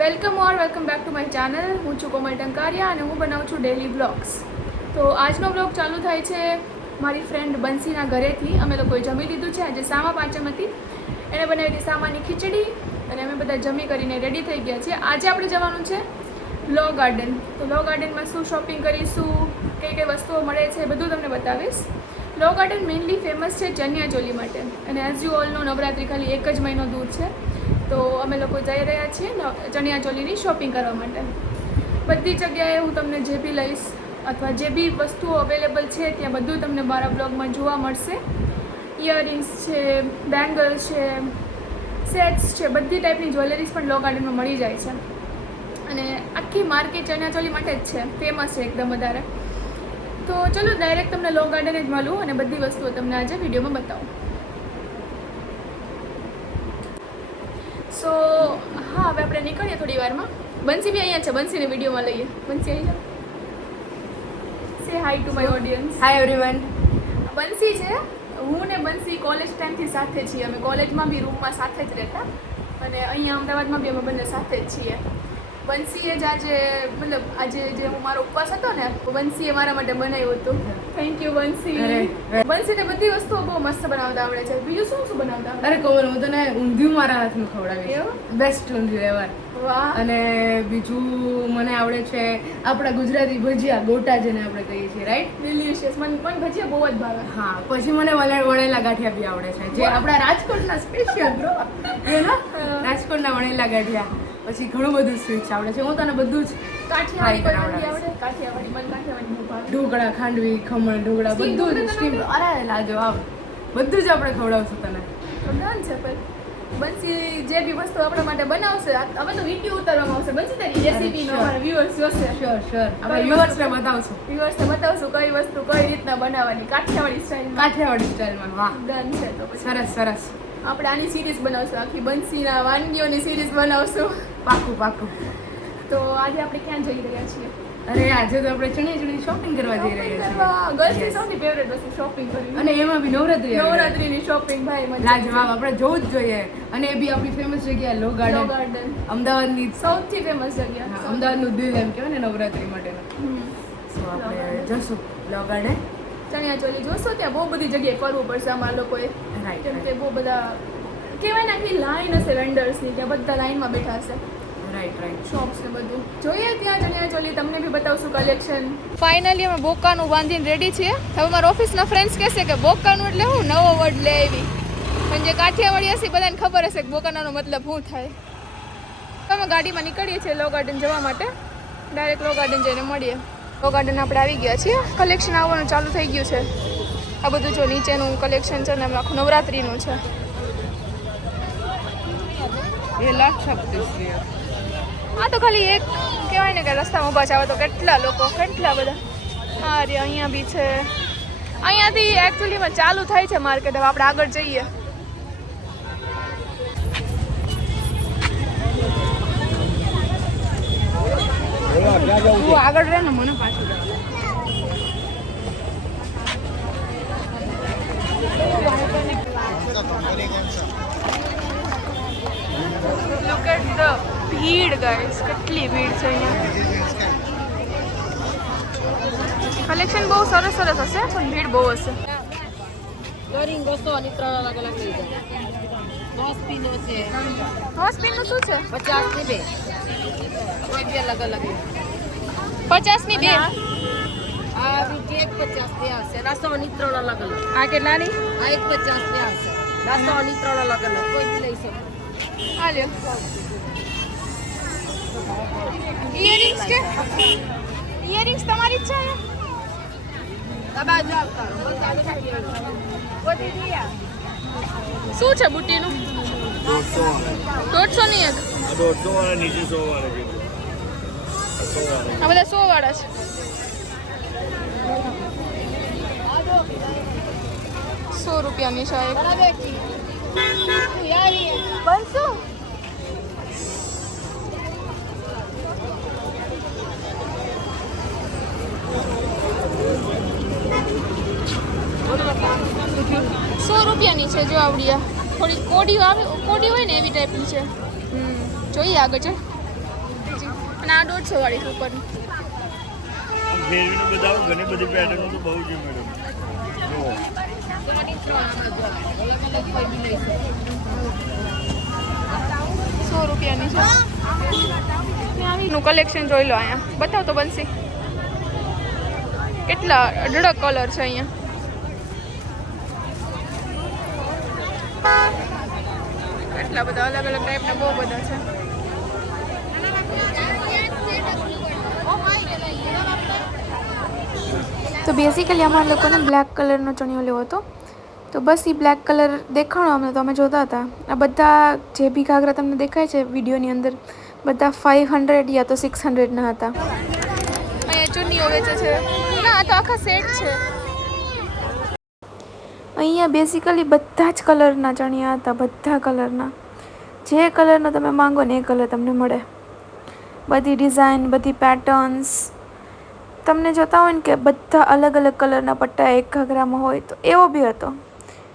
Welcome back to my channel. હું છું કોમલ ટંકારિયા અને હું બનાવું છું ડેલી બ્લોગ્સ. તો આજનો બ્લોગ ચાલુ થાય છે મારી ફ્રેન્ડ બંસીના ઘરેથી. અમે લોકોએ જમી લીધું છે. આજે સામા પાંચમ હતી, એણે બનાવી હતી સામાની ખીચડી અને અમે બધા જમી કરીને રેડી થઈ ગયા છીએ. આજે આપણે જવાનું છે લો ગાર્ડન. તો લો ગાર્ડનમાં શું શોપિંગ કરીશું, કઈ કઈ વસ્તુઓ મળે છે, બધું તમને બતાવીશ. લો ગાર્ડન મેઇનલી ફેમસ છે ચણિયા ચોલી માટે, અને as you all know Navratri ખાલી એક જ મહિનો દૂર છે. તો અમે લોકો જઈ રહ્યા છીએ ચણિયા ચોલીની શોપિંગ કરવા માટે. બધી જગ્યાએ હું તમને જે બી લઈશ અથવા જે બી વસ્તુઓ અવેલેબલ છે ત્યાં બધું તમને મારા બ્લોગમાં જોવા મળશે. ઇયરિંગ્સ છે, બેંગલ છે, સેટ્સ છે, બધી ટાઈપની જ્વેલરીઝ પણ લો ગાર્ડનમાં મળી જાય છે. અને આખી માર્કેટ ચણિયા ચોલી માટે જ છે, ફેમસ છે એકદમ વધારે. તો ચલો ડાયરેક્ટ તમને લો ગાર્ડન જ મળું અને બધી વસ્તુઓ તમને આજે વિડીયોમાં બતાવું. સો હા, હવે આપણે નીકળીએ થોડી વારમાં. બંસી બી અહીંયા છે, બંસીને વિડીયોમાં લઈએ. બંસી અહીં છે. Say hi to my audience. Hi everyone. Bansi છે. હું ને બંસી કોલેજ ટાઈમથી સાથે છીએ. અમે કોલેજમાં બી રૂમમાં સાથે જ રહેતા અને અહીંયા અમદાવાદમાં બી અમે બંને સાથે જ છીએ. બંસીએ જ આજે જે હું મારો ઉપવાસ હતો ને, બંસીએ મારા માટે બનાવ્યું હતું. થેન્ક યુ બંસી. બંસીને બધી વસ્તુઓ બહુ મસ્ત બનાવતા આવડે છે. બીજું શું શું બનાવતા આવડે? અરે કોમલ, હું તને ઊંધિયું મારા હાથનું ખવડાવીશ. બેસ્ટ ઊંધિયું એવર. વાહ. અને બીજું મને આવડે છે આપણા ગુજરાતી ભજીયા, ગોટા જેને આપણે કહીએ છીએ, રાઈટ? ડિલિશિયસ. મને પણ ભજીયા બહુ જ ભાવે. હા, પછી મને વણેલા ગાંઠિયા બી આવડે છે, જે આપણા રાજકોટના સ્પેશિયલ બ્રો. રાજકોટના વણેલા ગાંઠિયા. પછી ઘણું બધું સ્વીટ્સ આવડે છે. હું તને બધું જ કાઠિયાવાડી પણ આવડે. કાઠિયાવાડી મને કાઠિયાવાડી બહુ ભાવે. ઢોકળા, ખાંડવી, ખમણ, ઢોકળા બધું જ સ્ટીમ. અરે લાજો આવ, બધું જ આપણે ખવડાવશું તને. તો ડન છે. પણ બંસી જે બી વસ્તુ આપણા માટે બનાવશે, હવે તો વિડીયો ઉતારવામાં આવશે. બંસી તારી રેસીપીનો અમારા વ્યુઅર્સ જોશે. શ્યોર આપણે વ્યુઅર્સને બતાવશું. વ્યુઅર્સને બતાવશું કઈ વસ્તુ કઈ રીતના બનાવવાની કાઠિયાવાડી સ્ટાઇલમાં. કાઠિયાવાડી સ્ટાઇલમાં. વાહ, ડન છે. તો પછી સરસ સરસ. આપણે આની સિરીઝ બનાવશું, આખી બંસીના વાનગીઓની સિરીઝ બનાવશું. પાકું. તો આજે આપણે ક્યાં જઈ રહ્યા છીએ? અરે આજે તો આપણે ચણિયાચોળી શોપિંગ કરવા જઈ રહ્યા છીએ. ગર્લ્સની સૌથી ફેવરેટ વસ્તુ શોપિંગ કરવી, અને એમાં બી નવરાત્રીની શોપિંગ. ભાઈ મજા લાજવાબ, આપણે જોવું જ જોઈએ. અને એ બી આપણી ફેમસ જગ્યા લો ગાર્ડન, અમદાવાદની સૌથી ફેમસ જગ્યા. અમદાવાદનું દિલ એમ કહેવાય ને નવરાત્રી માટેનું. સો આપણે જશું લો ગાર્ડન. ચણિયા ચોલી જોશો ત્યાં બહુ બધી જગ્યાએ ફરવું પડશે અમારા લોકોએ. કેમ કે બહુ બધા કહેવાય ને આખી લાઈન હશે વેન્ડર્સની, ત્યાં બધા લાઈનમાં બેઠા હશે. રાઈટ શોપ્સ ને બધું જોઈએ ત્યાં ચણિયા ચોલી. તમને બી બતાવશું કલેક્શન. ફાઇનલી અમે બોકાનું બાંધીને રેડી છીએ. હવે મારા ઓફિસના ફ્રેન્ડ્સ કહેશે કે બોકાનું એટલે હું નવો વર્ડ લે આવી. પણ જે કાઠિયાવાડી હશે બધાને ખબર હશે કે બોકાનાનો મતલબ શું થાય. અમે ગાડીમાં નીકળીએ છીએ લો ગાર્ડન જવા માટે. ડાયરેક્ટ લો ગાર્ડન જઈને મળીએ. લો ગાર્ડન આપણે આવી ગયા છીએ. કલેક્શન આવવાનું ચાલુ થઈ ગયું છે. આ બધું જો નીચેનું કલેક્શન છે ને આખું નવરાત્રિનું છે. એ લાખ છપતી. આ તો ખાલી એક કહેવાય ને કે રસ્તામાં ઊભા છે. તો કેટલા લોકો, કેટલા બધા. હા રે, અહીંયા બી છે. અહીંયાથી એકચ્યુઅલીમાં ચાલુ થાય છે માર્કેટ. હવે આપણે આગળ જઈએ. તું આગળ રહે ને, મને પાછું લુક એટ ધ ભીડ ગાઈસ, કેટલી ભીડ છે અહીંયા. કલેક્શન બહુ સરસ હશે પણ ભીડ બહુ હશે. ઇયરિંગ 200 અને 3 અલગ અલગ લઈ જાય. 10 પીનો છે. 10 પીનનું શું છે? 50 ની બે. કોઈ બી અલગ અલગ. 50 ની બે. આ બી એક 50 ની આવશે. 200 ની 3 અલગ અલગ. આ કેટલાની? આ એક 50 ની આવશે. 200 ની 3 અલગ અલગ. કોઈ બી લઈ શકો. આ લ્યો. ઇયરિંગ્સ કે? ઇયરિંગ્સ તમારી જ છે અહીંયા? બાજુ આવતા. શું છે બુટ્ટીનું? 150 ની એક. 150 વાળા નીચે 100 વાળા છે. આ બધા 100 વાળા છે. 100 રૂપિયાની છે એક. બનશો? રૂપિયાની છે જો આવડી. થોડી કોડી આવે, કોડી હોય ને એવી ટાઈપની છે. જોઈએ આગળ છે. અને આ 150 વાળી છે ઉપરની. આમ ફેરવીને બતાવો, ઘણી બધી પેટર્નો તો બહુ છે મેડમ. જુઓ. 100 રૂપિયાની છે. નું કલેક્શન જોઈ લો અહીંયા. બતાવ તો બંસી. કેટલા અઢળક કલર છે અહીંયા. કેટલા બધા અલગ અલગ ટાઈપના બહુ બધા છે. તો બેઝિકલી અમારા લોકોને બ્લેક કલરનો ચણિયો લેવો હતો. તો બસ એ બ્લેક કલર દેખાણો અમને, તો અમે જોતા હતા. આ બધા જે બી ઘાઘરા તમને દેખાય છે વિડીયોની અંદર, બધા 500 યા તો 600ના હતા. અહીંયા ચુન્નીઓ વેચે છે. ના, આ તો આખા સેટ છે. અહીંયા બેઝિકલી બધા જ કલરના ચણિયા હતા, બધા કલરના. જે કલરનો તમે માંગો ને એ કલર તમને મળે. બધી ડિઝાઇન, બધી પેટર્ન્સ તમને જોતા હોય ને કે બધા અલગ અલગ કલરના પટ્ટા એક ઘાઘરામાં હોય, તો એવો બી હતો.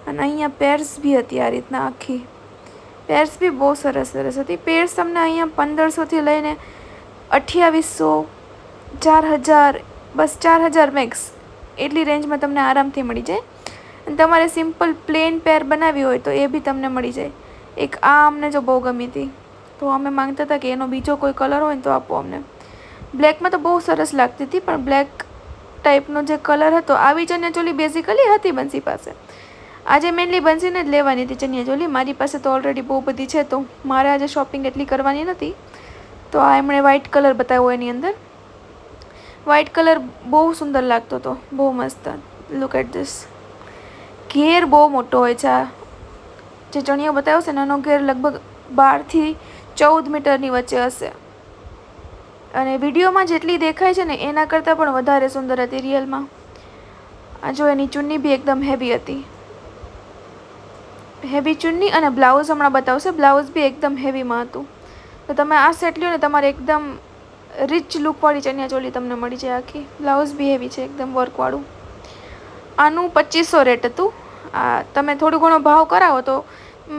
અને અહીંયા પેર્સ બી હતી આ રીતના આખી. પેર્સ બી બહુ સરસ સરસ હતી. પેર્સ તમને અહીંયા 1500થી લઈને 2800, 4000, બસ 4000 મેક્સ એટલી રેન્જમાં તમને આરામથી મળી જાય. અને તમારે સિમ્પલ પ્લેન પેર બનાવી હોય તો એ બી તમને મળી જાય. એક આ અમને જો બહુ ગમી હતી, તો અમે માંગતા હતા કે એનો બીજો કોઈ કલર હોય ને તો આપો અમને. બ્લેકમાં તો બહુ સરસ લાગતી હતી, પણ બ્લેક ટાઈપનો જે કલર હતો, આવી ચણિયાચોલી બેઝિકલી હતી બંસી પાસે. આજે મેનલી બંસીને જ લેવાની હતી ચણિયાચોલી. મારી પાસે તો ઓલરેડી બહુ બધી છે, તો મારે આજે શોપિંગ એટલી કરવાની નથી. તો આ એમણે વ્હાઇટ કલર બતાવ્યો એની અંદર. વ્હાઇટ કલર બહુ સુંદર લાગતો હતો, બહુ મસ્ત. Look at this. ઘેર બહુ મોટો હોય છે. આ જે ચણિયો બતાવ્યો છે ને એનો ઘેર લગભગ 12 થી 14 મીટરની વચ્ચે હશે. અને વિડીયોમાં જેટલી દેખાય છે ને એના કરતાં પણ વધારે સુંદર હતી રિયલમાં. આ જો એની ચુન્ની બી એકદમ હેવી હતી. હેવી ચુન્ની અને બ્લાઉઝ હમણાં બતાવશે. બ્લાઉઝ બી એકદમ હેવીમાં હતું. તો તમે આ સેટ લ્યો ને, તમારે એકદમ રિચ લુકવાળી ચણિયાચોલી તમને મળી જાય આખી. બ્લાઉઝ બી હેવી છે, એકદમ વર્કવાળું. આનું 2500 રેટ હતું. આ તમે થોડું ઘણો ભાવ કરાવો તો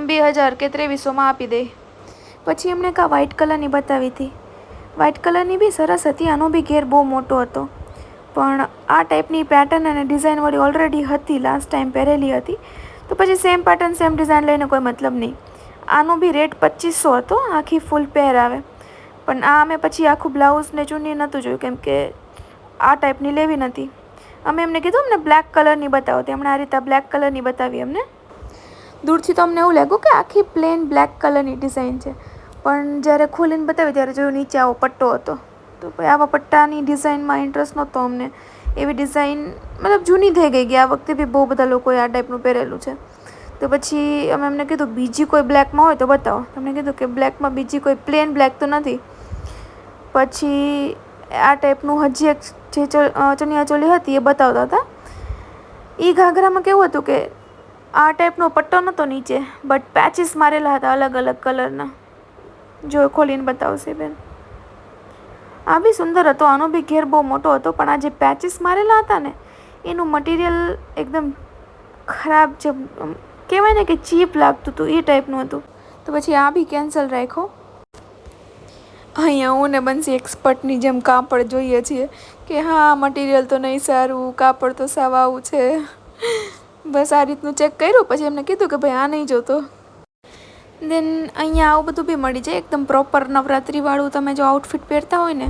2000 કે 2300માં આપી દે. પછી એમણે કાં વ્હાઇટ કલરની બતાવી હતી. વ્હાઇટ કલરની બી સરસ હતી. આનો બી ઘેર બહુ મોટો હતો, પણ આ ટાઈપની પેટર્ન અને ડિઝાઇનવાળી ઓલરેડી હતી, લાસ્ટ ટાઈમ પહેરેલી હતી. તો પછી સેમ પેટર્ન સેમ ડિઝાઇન લઈને કોઈ મતલબ નહીં. આનો બી રેટ 2500 હતો, આખી ફૂલ પેર આવે. પણ આ અમે પછી આખું બ્લાઉઝ ને ચુન્ની નહોતું જોયું, કેમ કે આ ટાઈપની લેવી નથી. અમે એમને કીધું અમને બ્લેક કલરની બતાવો, તો એમણે આ રીતે બ્લેક કલરની બતાવી અમને. દૂરથી તો અમને એવું લાગ્યું કે આખી પ્લેન બ્લેક કલરની ડિઝાઇન છે, પણ જ્યારે ખોલીને બતાવી ત્યારે જોયું નીચે આવો પટ્ટો હતો. તો ભાઈ આવા પટ્ટાની ડિઝાઇનમાં ઇન્ટરેસ્ટ નહોતો અમને. એવી ડિઝાઇન મતલબ જૂની થઈ ગઈ કે આ વખતે બી બહુ બધા લોકોએ આ ટાઈપનું પહેરેલું છે. તો પછી અમે એમને કીધું બીજી કોઈ બ્લેકમાં હોય તો બતાવો. તમને કીધું કે બ્લેકમાં બીજી કોઈ પ્લેન બ્લેક તો નથી. પછી આ ટાઈપનું હજી એક જે ચણિયાચોલી હતી એ બતાવતા હતા. એ ઘાઘરામાં કેવું હતું કે આ ટાઈપનો પટ્ટો નહોતો નીચે, બટ પેચીસ મારેલા હતા અલગ અલગ કલરના. જો ખોલીને બતાવશે બેન. આ બી સુંદર હતો. આનો બી ઘેર બહુ મોટો હતો, પણ આ જે પેચીસ મારેલા હતા ને એનું મટીરિયલ એકદમ ખરાબ, જે કહેવાય ને કે ચીપ લાગતું હતું એ ટાઈપનું હતું. તો પછી આ બી કેન્સલ રાખ્યો. અહીંયા હું ને બંસી એક્સપર્ટની જેમ કાપડ જોઈએ છીએ કે હા મટીરિયલ તો નહીં સારું, કાપડ તો સાવ આવું છે. બસ આ રીતનું ચેક કર્યું. પછી એમને કીધું કે ભાઈ આ નહીં જોતો. દેન અહીંયા આવું બધું બી મળી જાય, એકદમ પ્રોપર નવરાત્રિવાળું. તમે જો આઉટફિટ પહેરતા હોય ને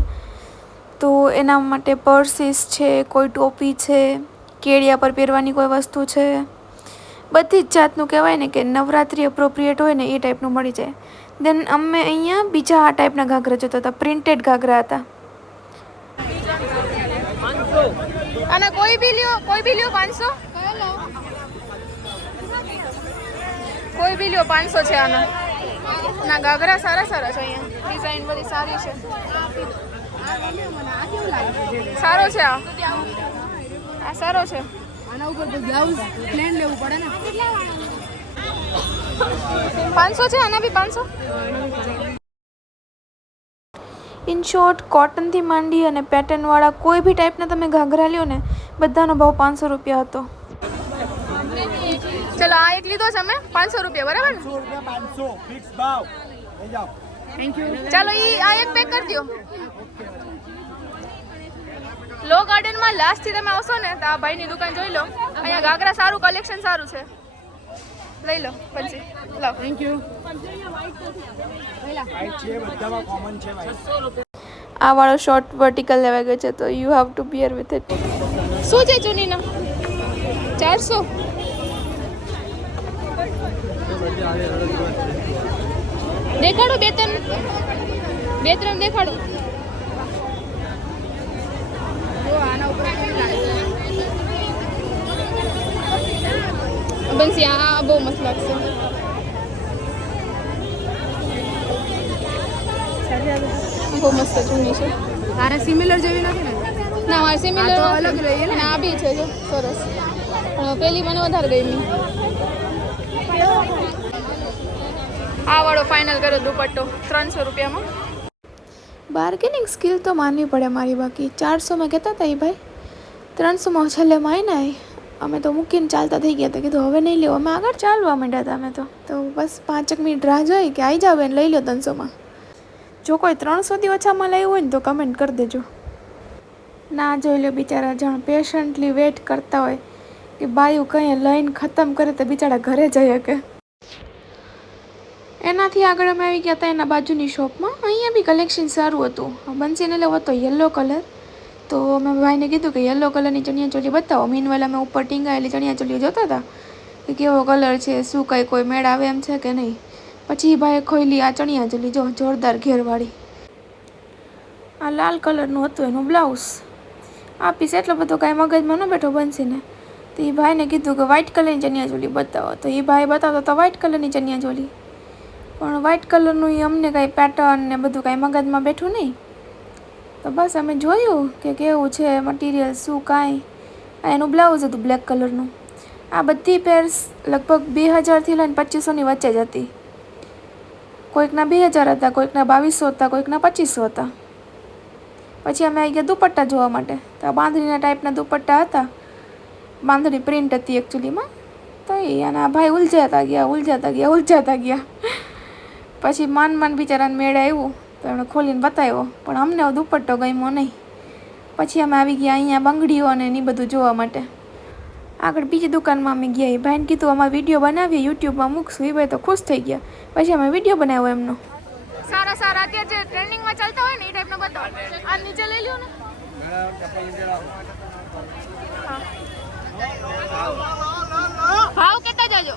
તો એના માટે પર્સીસ છે, કોઈ ટોપી છે, કેડિયા પર પહેરવાની કોઈ વસ્તુ છે, બધી જ જાતનું કહેવાય ને કે નવરાત્રિ એપ્રોપ્રિએટ હોય ને એ ટાઈપનું મળી જાય. દેન અમે અહીંયા બીજા આ ટાઈપના ઘાઘરા જોતા હતા. પ્રિન્ટેડ ઘાઘરા હતા. અને કોઈ બી લ્યો 500. કોઈ બી લ્યો 500 છે આનો. ના ઘાઘરા સારા સારા છે અહીંયા. ડિઝાઇન બધી સારી છે. સારો છે આ સારો છે. આના ઉપર તો બ્લાઉઝ પ્લેન લેવું પડે ને. 500 છે આના બી 500. ઇન શોર્ટ કોટનથી માંડી અને પેટર્નવાળા કોઈ બી ટાઈપના તમે ઘાઘરા લ્યો ને બધાનો ભાવ 500 રૂપિયા હતો. ચલો આ એક લીધો છે અમે 500 રૂપિયા, બરાબર ને? 500 ફિક્સ ભાવ લઈ જાઓ. Thank you. ચાલો આ એક પેક કરી દો. લો ગાર્ડનમાં લાસ્ટ થી તમે આવશો ને તો આ ભાઈની દુકાન જોઈ લો. અહીંયા ઘાઘરા સારું કલેક્શન સારું છે. લઈ લો પછી લો. Thank you. આ વાળો શોર્ટ વર્ટિકલ લેવા ગયો છે તો you have to bear with it. શું છે ચુનીના 400? દેખાડો બે ત્રણ દેખાડો. બંસી આ બહુ મસ્ત લાગશે. બહુ મસ્ત ચૂની છે. તારે સિમિલર જેવી નથી ને? ના મારે સિમિલર તો અલગ લઈએ ને. આ બી છે જો સરસ, પણ પેલી મને વધારે ગમી. આ વાળો ફાઇનલ કર્યો દુપટ્ટો 300 રૂપિયામાં. બાર્ગેનિંગ સ્કિલ તો માનવી પડે મારી. બાકી 400માં કહેતા હતા એ ભાઈ, 300માં છેલ્લે માયના અમે તો મૂકીને ચાલતા થઈ ગયા હતા. કીધું હવે નહીં લેવો. અમે આગળ ચાલવા માંડ્યા હતા. અમે તો બસ 5 મિનિટ રાહ જોઈ કે આવી જાવ એને લઈ લો 300માં. જો કોઈ 300થી ઓછામાં લેવું હોય ને તો કમેન્ટ કરી દેજો. ના જોઈ લો બિચારા જણ પેશન્ટલી વેઇટ કરતા હોય કે બાયું કંઈ લઈને ખતમ કરે તો બિચારા ઘરે જઈ શકે. એનાથી આગળ અમે આવી ગયા હતા એના બાજુની શોપમાં. અહીંયા બી કલેક્શન સારું હતું. બંસીને લેવો હતો યલો કલર, તો મેં ભાઈને કીધું કે યલો કલરની ચણિયા ચોલી બતાવો. મીનવેલ અમે ઉપર ટીંગાયેલી ચણિયા ચોલીઓ જોતા હતા કે કેવો કલર છે, શું કંઈ કોઈ મેળ આવે એમ છે કે નહીં. પછી ભાઈએ ખોલી આ ચણિયા ચોલી, જો જોરદાર ઘેરવાળી. આ લાલ કલરનું હતું એનું બ્લાઉઝ. આ પીસ એટલો બધો કાંઈ મગજમાં ન બેઠો બંસીને. તો એ ભાઈને કીધું કે વ્હાઇટ કલરની ચણિયા ચોલી બતાવો. તો એ ભાઈ બતાવતો તો વ્હાઇટ કલરની ચણિયા ચોલી, પણ વ્હાઇટ કલરનું એ અમને કાંઈ પેટર્ન ને બધું કાંઈ મગજમાં બેઠું નહીં. તો બસ અમે જોયું કે કેવું છે મટીરિયલ, શું કાંઈ. આ એનું બ્લાઉઝ હતું બ્લેક કલરનું. આ બધી પેર્સ લગભગ 2000થી લઈને 2500ની વચ્ચે જ હતી. કોઈકના 2000 હતા, કોઈકના 2200 હતા, કોઈકના 2500 હતા. પછી અમે આવી ગયા દુપટ્ટા જોવા માટે. તો આ બાંધણીના ટાઈપના દુપટ્ટા હતા. બાંધણી પ્રિન્ટ હતી એકચ્યુઅલીમાં. તો એ અને આ ભાઈ ઉલઝાતા ગયા. પછી માન બિચારાને મેળે આવ્યું તો એમણે ખોલીને બતાવ્યો, પણ અમને દુપટ્ટો ગમ્યો નહીં. પછી અમે આવી ગયા અહીંયા બંગડીઓ અને એ બધું જોવા માટે. આગળ બીજી દુકાનમાં અમે ગયા. એ ભાઈને કીધું અમારે વિડીયો બનાવીએ, યુટ્યુબમાં મૂકશું. એ ભાઈ તો ખુશ થઈ ગયા. પછી અમે વિડીયો બનાવ્યો એમનો. સારા અત્યારે જે ટ્રેન્ડિંગમાં ચાલતા હોય ને એ ટાઈપનો બતાવો. આ નીચે લઈ લ્યો ને. ભાવ કેટલા જાજો?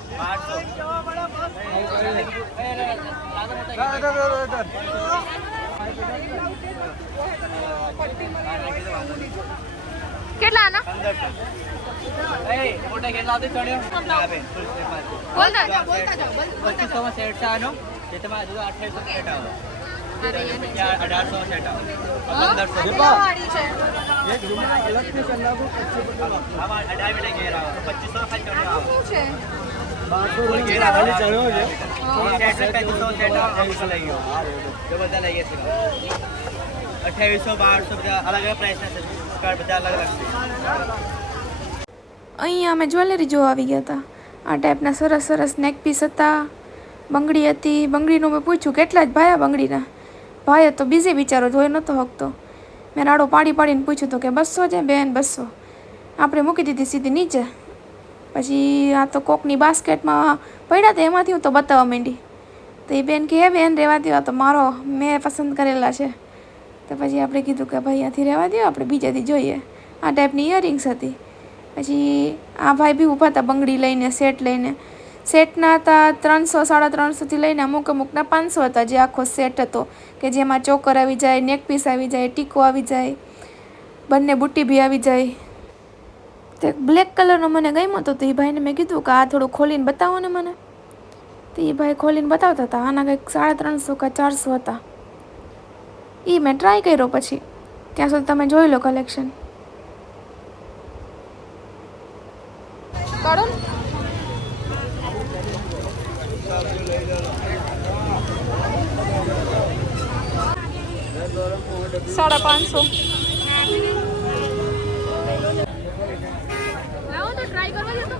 કેટલા આના? બોલતા જાઓ. 2500 સેટ છે આનો, જે તમારે 2800 સેટ આવે. 1800 સેટ આવે. 1500 આમાં 18 મિનિટ ઘેર આવે તો 2500 ખાલી ચડ્યો આવે. શું છે? ફૂલ ઘેર આવે ચડ્યો છે. સેટ 2500 સેટ આવે લઈ ગયો. જો બધા લઈએ છે 2800 1200 બધા અલગ અલગ પ્રાઇસના છે. સ્કર્ટ બધા અલગ અલગ છે. અહીંયા અમે જ્વેલરી જોવા આવી ગયા હતા. આ ટાઈપના સરસ નેક પીસ હતા, બંગડી હતી. બંગડીનું મેં પૂછ્યું કેટલા જ ભાઈ આ બંગડીના. ભાઈ તો બીજી બિચારો જોઈ નહોતો હકતો. મેં રાડો પાડીને પૂછ્યું તો કે 200 છે બેન, 200. આપણે મૂકી દીધી સીધી નીચે. પછી આ તો કોકની બાસ્કેટમાં પડ્યા હતા, એમાંથી હું તો બતાવવા માંડી. તો એ બેન કે બેન રહેવા દો, આ તો મારો મેં પસંદ કરેલા છે. તો પછી આપણે કીધું કે ભાઈ અહીંયાથી રહેવા દો, આપણે બીજાથી જોઈએ. આ ટાઈપની ઇયરિંગ્સ હતી. પછી આ ભાઈ બી ઊભા હતા બંગડી લઈને, સેટ લઈને. સેટના હતા 300 350થી લઈને અમુકના 500 હતા, જે આખો સેટ હતો કે જેમાં ચોકર આવી જાય, નેક પીસ આવી જાય, ટીકો આવી જાય, બંને બુટ્ટી બી આવી જાય. તો બ્લેક કલરનો મને ગમ્યો હતો. તો એ ભાઈને મેં કીધું કે આ થોડું ખોલીને બતાવો ને મને. તો એ ભાઈ ખોલીને બતાવતા હતા. આના કંઈક 350 કે 400 હતા. એ મેં ટ્રાય કર્યો. પછી ત્યાં સુધી તમે જોઈ લો કલેક્શન. કાઢો ને. 550. લાવો તો ટ્રાય કરવા દે તો.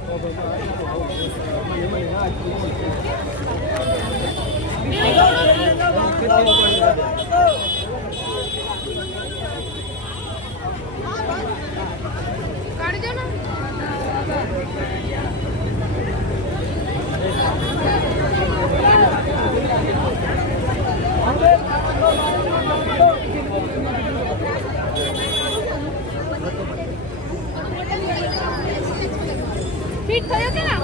કાઢજો ને. ફિટ થયો કે ના?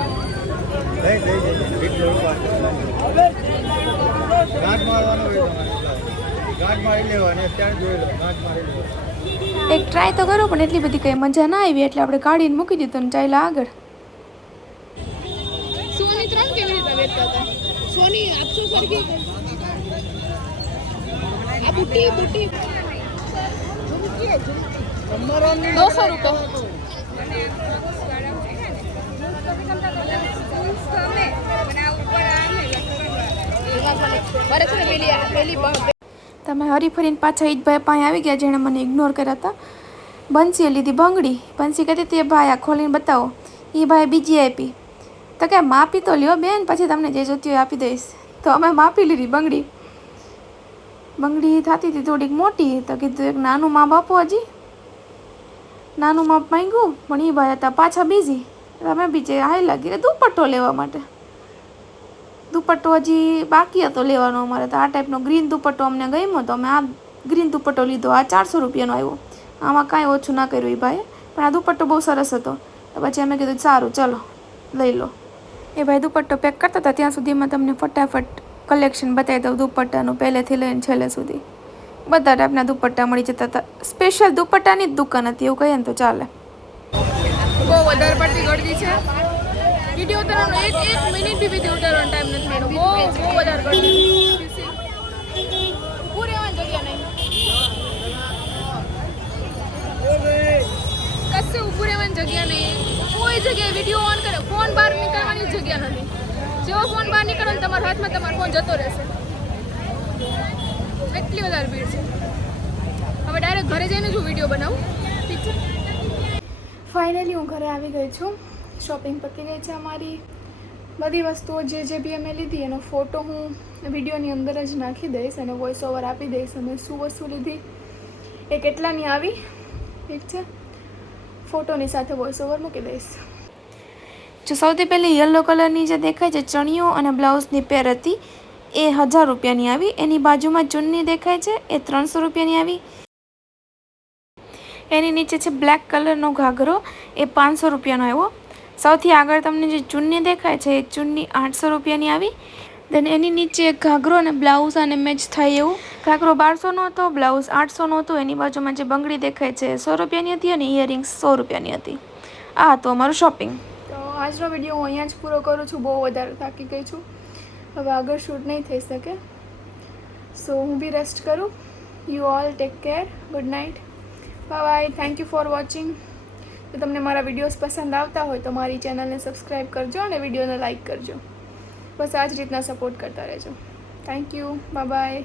એક ટ્રાય તો કરો પણ એટલી બધી કંઈ મજા ના આવી એટલે આપણે કાઢીને મૂકી દીધું ને ચાલ્યા આગળ. સોની 3 કેવી રીતે વેચતા હતા? સોની 800 સરખી આ બુટ્ટી 200 રૂપિયા. તમે હરીફરીને પાછા ઈદભાઈ પાસે આવી ગયા જેણે મને ઇગ્નોર કર્યા હતા. બંસીએ લીધી બંગડી. બંસી કહેતી હતી એ ભાઈ આ ખોલીને બતાવો. એ ભાઈ બીજી આપી તો કે માપી તો લ્યો બેન, પછી તમને જે જોતી હોય આપી દઈશ. તો અમે માપી લીધી બંગડી. બંગડી થતી હતી થોડીક મોટી, તો કીધું એક નાનું માપ આપો. હજી નાનું માપ માંગ્યું પણ એ ભાઈ હતા પાછા બીજી. અમે બીજે હાઈ લાગી દુપટ્ટો લેવા માટે. દુપટ્ટો હજી બાકી હતો લેવાનો અમારે. તો આ ટાઈપનો ગ્રીન દુપટ્ટો અમને ગમ્યો તો અમે આ ગ્રીન દુપટ્ટો લીધો. આ 400 રૂપિયાનો આવ્યો. આમાં કાંઈ ઓછું ના કર્યું એ ભાઈએ, પણ આ દુપટ્ટો બહુ સરસ હતો. તો પછી અમે કીધું સારું ચલો લઈ લો. એ ભાઈ દુપટ્ટો પેક કરતા હતા ત્યાં સુધીમાં તમને ફટાફટ કલેક્શન બતાવી દઉં દુપટ્ટાનું. પહેલેથી લઈને છેલ્લે સુધી બધા ટાઈપના દુપટ્ટા મળી જતા હતા. સ્પેશિયલ દુપટ્ટાની જ દુકાન હતી એવું કહીએ ને તો ચાલે. બહુ વધારે પડતી ગળદી છે. વિડીયો ઉતારવાનો એક મિનિટ બી વિડીયો ઉતારવાનો ટાઈમ નથી મળ્યો. બહુ વધારે ગળદી. ઊભું રહેવાની જગ્યા નહીં. કશે ઊભું રહેવાની જગ્યા નહીં. કોઈ જગ્યાએ વિડીયો ઓન કરે ફોન બહાર નીકળવાની જગ્યા નથી. જેવો ફોન બહાર નીકળો ને તમારા હાથમાં તમારો ફોન જતો રહેશે. એટલી વધારે ભીડ છે. હવે ડાયરેક્ટ ઘરે જઈને જ હું વિડીયો બનાવું. ઠીક છે. ફાઇનલી હું ઘરે આવી ગઈ છું. શોપિંગ પતી ગઈ છે અમારી. બધી વસ્તુઓ જે બી અમે લીધી એનો ફોટો હું વિડીયોની અંદર જ નાખી દઈશ અને વોઇસ ઓવર આપી દઈશ અમે શું વસ્તુ લીધી એ કેટલાની આવી. ઠીક છે. ફોટોની સાથે વોઇસ ઓવર મૂકી દઈશ. જો સૌથી પહેલી યલો કલરની જે દેખાય છે ચણિયો અને બ્લાઉઝની પેર હતી એ 1000 રૂપિયાની આવી. એની બાજુમાં ચુન્ની દેખાય છે એ 300 રૂપિયાની આવી. એની નીચે છે બ્લેક કલરનો ઘાઘરો એ 500 રૂપિયાનો આવ્યો. સૌથી આગળ તમને જે ચુન્ની દેખાય છે એ ચુન્ની 800 રૂપિયાની આવી. દેન એની નીચે એક ઘાઘરો અને બ્લાઉઝ અને મેચ થાય એવું. ઘાઘરો 1200નો હતો, બ્લાઉઝ 800નો હતો. એની બાજુમાં જે બંગડી દેખાય છે 100 રૂપિયાની હતી અને ઇયરિંગ્સ 100 રૂપિયાની હતી. આ હતું અમારું શોપિંગ. તો આજનો વિડીયો હું અહીંયા જ પૂરો કરું છું. બહુ વધારે થાકી ગઈ છું. હવે આગળ શૂટ નહીં થઈ શકે. સો હું બી રેસ્ટ કરું. You all take care. Good night. Bye. Thank you for watching. જો તમને મારા વિડીયોઝ પસંદ આવતા હોય તો મારી ચેનલને સબસ્ક્રાઈબ કરજો અને વિડીયોને લાઇક કરજો. બસ આ જ રીતના સપોર્ટ કરતા રહેજો. Thank you. બાય.